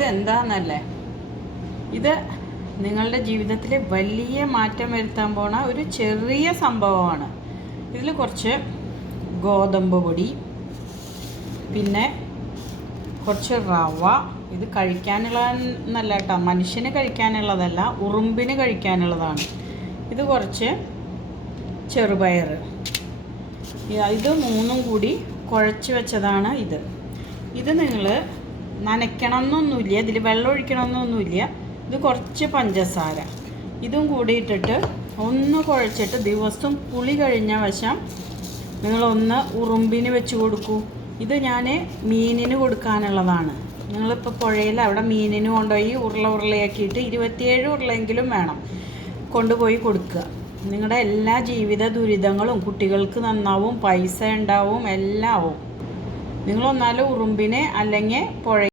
ഇതെന്താണെന്നല്ലേ, ഇത് നിങ്ങളുടെ ജീവിതത്തിൽ വലിയ മാറ്റം വരുത്താൻ പോണ ഒരു ചെറിയ സംഭവമാണ്. ഇതിൽ കുറച്ച് ഗോതമ്പ് പൊടി, പിന്നെ കുറച്ച് റവ. ഇത് കഴിക്കാനുള്ളതെന്നല്ല കേട്ടോ, മനുഷ്യന് കഴിക്കാനുള്ളതല്ല, ഉറുമ്പിന് കഴിക്കാനുള്ളതാണ്. ഇത് കുറച്ച് ചെറുപയർ. ഇത് മൂന്നും കൂടി കുഴച്ച് വെച്ചതാണ് ഇത് നിങ്ങൾ നനയ്ക്കണം എന്നൊന്നുമില്ല, ഇതിൽ വെള്ളം ഒഴിക്കണമെന്നൊന്നുമില്ല. ഇത് കുറച്ച് പഞ്ചസാര ഇതും കൂടി ഇട്ടിട്ട് ഒന്ന് കുഴച്ചിട്ട് ദിവസം കുളി കഴിഞ്ഞ വശം നിങ്ങളൊന്ന് ഉറുമ്പിന് വെച്ച് കൊടുക്കൂ. ഇത് ഞാൻ മീനിന് കൊടുക്കാനുള്ളതാണ്. നിങ്ങളിപ്പോൾ പുഴയിൽ അവിടെ മീനിന് കൊണ്ടുപോയി ഉരുളയാക്കിയിട്ട് 27 ഉരുളയെങ്കിലും വേണം കൊണ്ടുപോയി കൊടുക്കുക. നിങ്ങളുടെ എല്ലാ ജീവിത ദുരിതങ്ങളും കുട്ടികൾക്ക് നന്നാവും, പൈസ ഉണ്ടാവും, എല്ലാം ആവും. നിങ്ങളൊന്നാലും ഉറുമ്പിനെ അല്ലെങ്കിൽ പുഴ